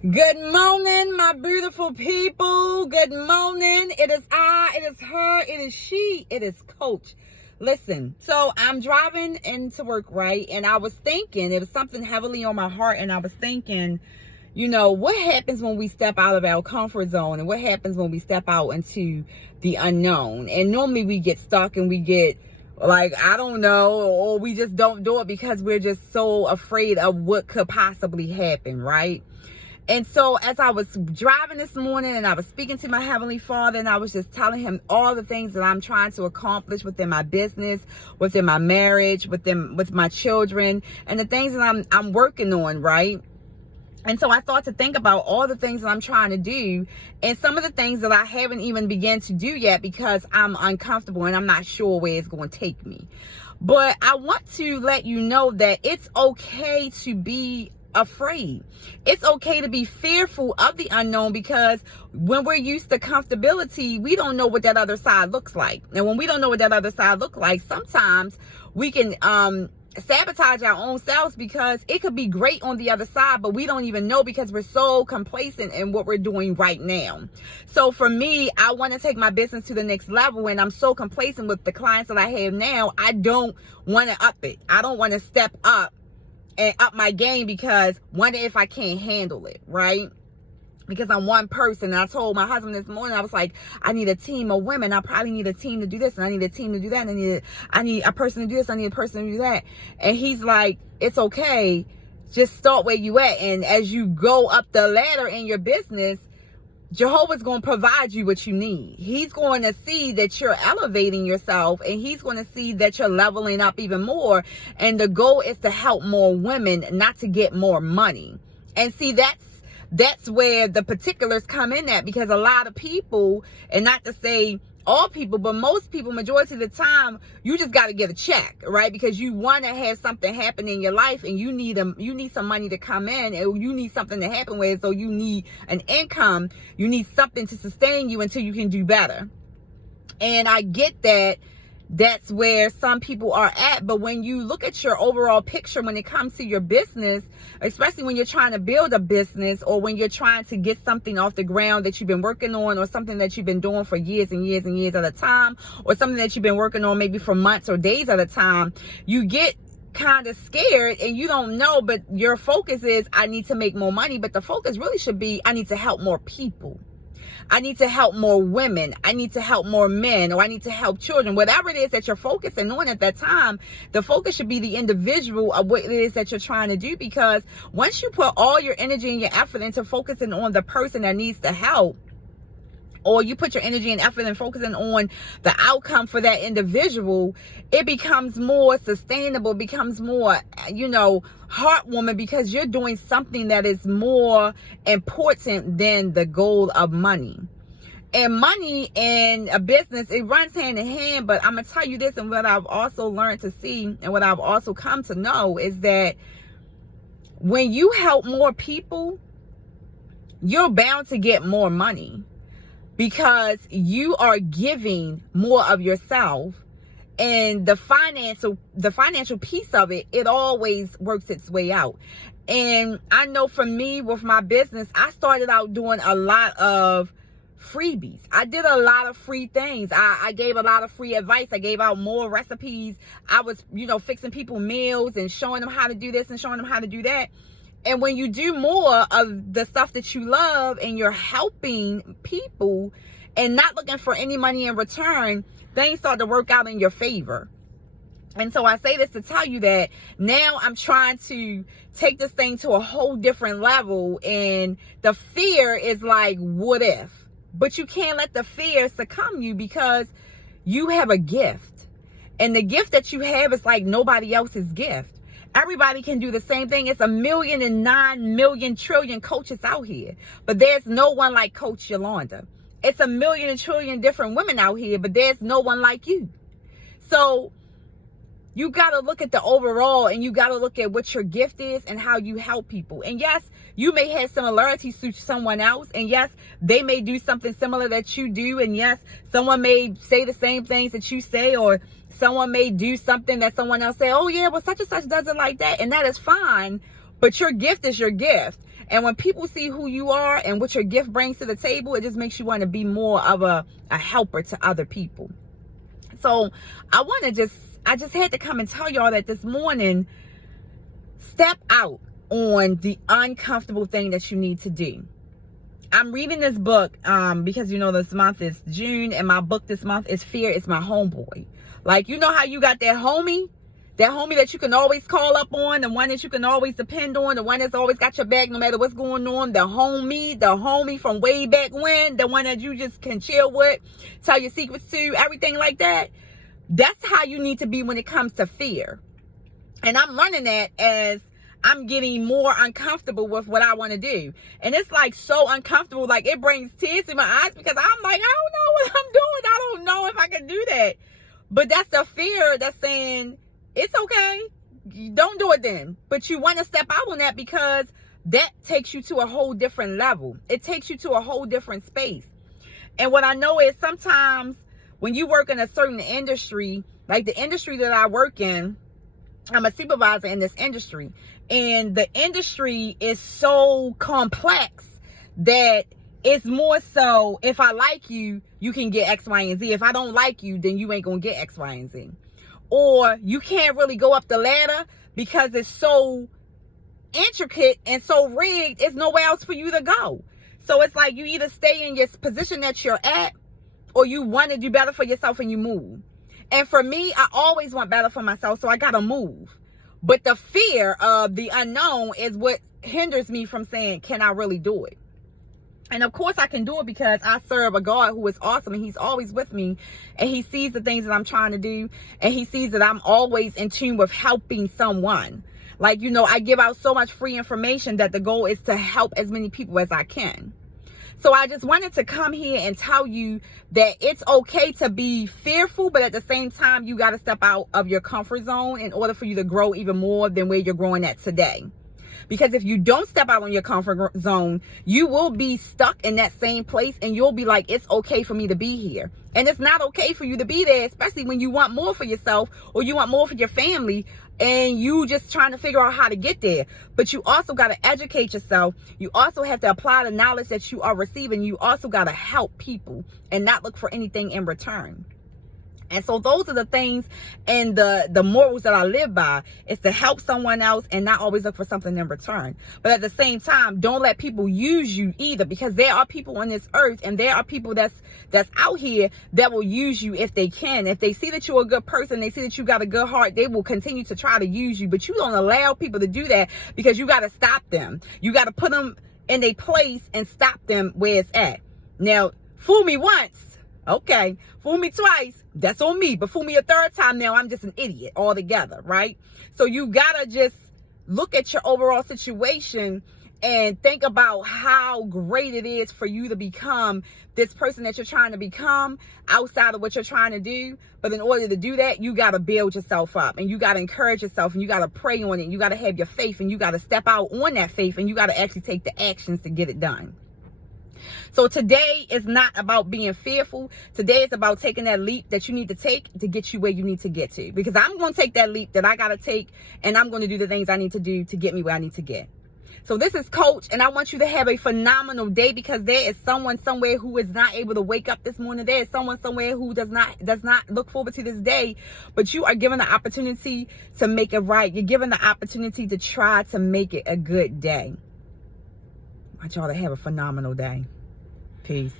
Good morning, my beautiful people. Good morning. It is I, it is her, it is she, it is Coach. Listen, so I'm driving into work, right? And I was thinking, it was something heavily on my heart. And I was thinking, what happens when we step out of our comfort zone? And what happens when we step out into the unknown? And normally we get stuck and we get like, I don't know, or we just don't do it because we're just so afraid of what could possibly happen, right? And so as I was driving this morning and I was speaking to my Heavenly Father and I was just telling him all the things that I'm trying to accomplish within my business, within my marriage, with my children, and the things that I'm working on, right? And so I started to think about all the things that I'm trying to do and some of the things that I haven't even begun to do yet because I'm uncomfortable and I'm not sure where it's going to take me. But I want to let you know that it's okay to be afraid. It's okay to be fearful of the unknown because when we're used to comfortability, we don't know what that other side looks like. And when we don't know what that other side looks like, sometimes we can sabotage our own selves because it could be great on the other side, but we don't even know because we're so complacent in what we're doing right now. So for me, I want to take my business to the next level and I'm so complacent with the clients that I have now. I don't want to up it. I don't want to step up and up my game because wonder if I can't handle it, right? Because I'm one person. And I told my husband this morning, I was like, I need a team of women. I probably need a team to do this and I need a team to do that. And I need a person to do this. I need a person to do that. And he's like, it's okay. Just start where you at. And as you go up the ladder in your business, Jehovah's going to provide you what you need. He's going to see that you're elevating yourself and he's going to see that you're leveling up even more. And the goal is to help more women, not to get more money. And see, that's where the particulars come in at because a lot of people, and not to say all people, but most people, majority of the time, you just got to get a check, right? Because you want to have something happen in your life and you need some money to come in and you need something to happen with. So you need an income. You need something to sustain you until you can do better. And I get that. That's where some people are at. But when you look at your overall picture, when it comes to your business, especially when you're trying to build a business or when you're trying to get something off the ground that you've been working on or something that you've been doing for years and years and years at a time, or something that you've been working on maybe for months or days at a time, you get kind of scared and you don't know, but your focus is, I need to make more money. But the focus really should be, I need to help more people. I need to help more women. I need to help more men, or I need to help children. Whatever it is that you're focusing on at that time, the focus should be the individual of what it is that you're trying to do. Because once you put all your energy and your effort into focusing on the person that needs the help, or you put your energy and effort in focusing on the outcome for that individual, it becomes more sustainable, becomes more, heartwarming because you're doing something that is more important than the goal of money. And money and a business, it runs hand in hand. But I'm going to tell you this, and what I've also learned to see and what I've also come to know is that when you help more people, you're bound to get more money. Because you are giving more of yourself, and the financial piece of it, it always works its way out. And I know for me with my business, I started out doing a lot of freebies. I did a lot of free things. I gave a lot of free advice. I gave out more recipes. I was, fixing people meals and showing them how to do this and showing them how to do that. And when you do more of the stuff that you love and you're helping people and not looking for any money in return, things start to work out in your favor. And so I say this to tell you that now I'm trying to take this thing to a whole different level. And the fear is like, what if? But you can't let the fear succumb you because you have a gift. And the gift that you have is like nobody else's gift. Everybody can do the same thing. It's 1,009,000,000,000,000,000,000,000 coaches out here, but there's no one like Coach Yolanda. It's 1,000,000,000,000,000,000 different women out here, but there's no one like you. So you got to look at the overall, and you got to look at what your gift is and how you help people. And yes, you may have similarities to someone else. And yes, they may do something similar that you do. And yes, someone may say the same things that you say, or someone may do something that someone else say, oh yeah, well such and such does it like that. And that is fine. But your gift is your gift. And when people see who you are and what your gift brings to the table, it just makes you want to be more of a helper to other people. So I just had to come and tell y'all that this morning, step out on the uncomfortable thing that you need to do. I'm reading this book because this month is June, and my book this month is Fear Is My Homeboy. Like, you know how you got that homie that you can always call up on, the one that you can always depend on, the one that's always got your back no matter what's going on, the homie from way back when, the one that you just can chill with, tell your secrets to, everything like that. That's how you need to be when it comes to fear. And I'm learning that as I'm getting more uncomfortable with what I want to do. And it's like so uncomfortable, like it brings tears in my eyes because I'm like, I don't know what I'm doing. I don't know if I can do that. But that's the fear that's saying, it's okay, don't do it then. But you want to step out on that because that takes you to a whole different level. It takes you to a whole different space. And what I know is sometimes when you work in a certain industry, like the industry that I work in, I'm a supervisor in this industry, and the industry is so complex that it's more so, if I like you, you can get X, Y, and Z. If I don't like you, then you ain't gonna get X, Y, and Z. Or you can't really go up the ladder because it's so intricate and so rigged, there's nowhere else for you to go. So it's like you either stay in your position that you're at, or you want to do better for yourself and you move. And for me, I always want better for myself, so I gotta move. But the fear of the unknown is what hinders me from saying, can I really do it? And of course I can do it because I serve a God who is awesome, and he's always with me, and he sees the things that I'm trying to do, and he sees that I'm always in tune with helping someone. Like, I give out so much free information that the goal is to help as many people as I can. So I just wanted to come here and tell you that it's okay to be fearful, but at the same time, you got to step out of your comfort zone in order for you to grow even more than where you're growing at today. Because if you don't step out on your comfort zone, you will be stuck in that same place, and you'll be like, it's okay for me to be here. And it's not okay for you to be there, especially when you want more for yourself or you want more for your family, and you just trying to figure out how to get there. But you also got to educate yourself. You also have to apply the knowledge that you are receiving. You also got to help people and not look for anything in return. And so those are the things and the morals that I live by, is to help someone else and not always look for something in return. But at the same time, don't let people use you either, because there are people on this earth, and there are people that's out here that will use you if they can. If they see that you're a good person, they see that you got a good heart, they will continue to try to use you. But you don't allow people to do that, because you got to stop them. You got to put them in their place and stop them where it's at. Now, fool me once. Okay, fool me twice, that's on me. But fool me a third time, now I'm just an idiot altogether, right? So you gotta just look at your overall situation and think about how great it is for you to become this person that you're trying to become outside of what you're trying to do. But in order to do that, you got to build yourself up, and you got to encourage yourself, and you got to pray on it. You got to have your faith, and you got to step out on that faith, and you got to actually take the actions to get it done. So today is not about being fearful. Today is about taking that leap that you need to take to get you where you need to get to. Because I'm going to take that leap that I got to take, and I'm going to do the things I need to do to get me where I need to get. So this is Coach, and I want you to have a phenomenal day, because there is someone somewhere who is not able to wake up this morning. There is someone somewhere who does not look forward to this day, but you are given the opportunity to make it right. You're given the opportunity to try to make it a good day. I want y'all to have a phenomenal day. Peace.